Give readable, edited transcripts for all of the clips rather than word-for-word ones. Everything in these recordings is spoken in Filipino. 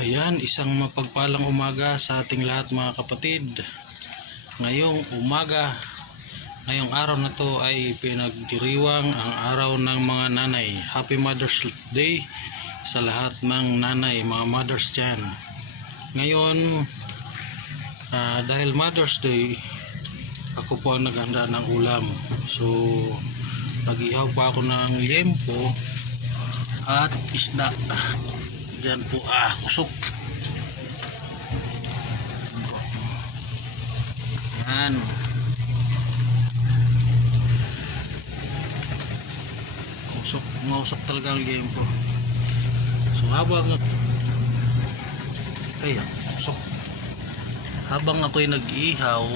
Ayan, isang mapagpalang umaga sa ating lahat mga kapatid. Ngayong umaga, ngayong araw na to ay pinagdiriwang ang araw ng mga nanay. Happy Mother's Day sa lahat ng nanay, mga mothers dyan. Ngayon, dahil Mother's Day, ako po ang naghanda ng ulam. So, nag-ihaw pa ako ng liempo at isda. Yan po, kusok. Yan. Kusok, mausok talaga ang liempo. So habang kusok. Habang ako'y nag-ihaw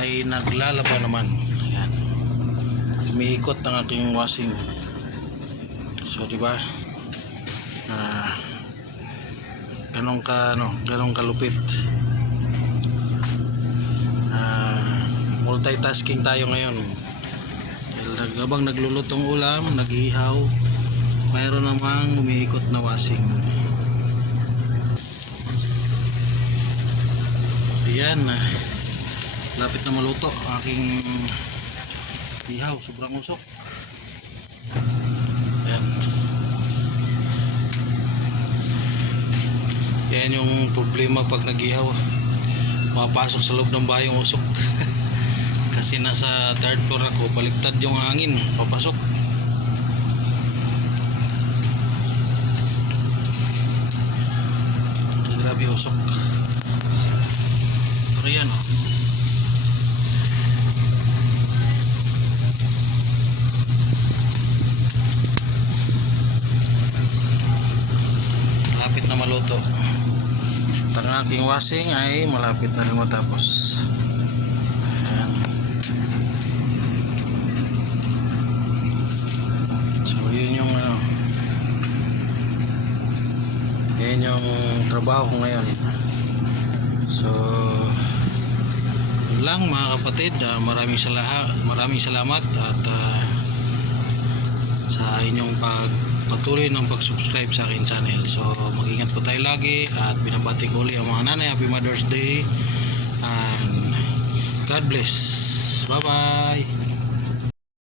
ay naglalaba naman. Ayan. Umiikot ang aking washing. So di ba? Ganong kalupit. Multitasking tayo ngayon. Habang naglulutong ulam, nag-ihaw, mayroon namang umiikot na washing. Ayan, lapit na maluto aking ihaw, sobrang usok. Ayan. Yan yung problema pag nag-ihaw, mapasok sa loob ng bahay yung usok. Kasi nasa third floor ako, baliktad yung hangin, papasok. Grabe usok. Pero yan, malapit na maluto. Ang aking washing ay malapit na rin matapos. Ayan. So yun yung yan yung trabaho ko ngayon. So yun lang mga kapatid, maraming salamat at sa inyong patuloy ng pag-subscribe sa akin channel. So mag-ingat po tayo lagi at binabati ko ulit ang mga nanay. Happy Mother's Day and God bless. Bye bye.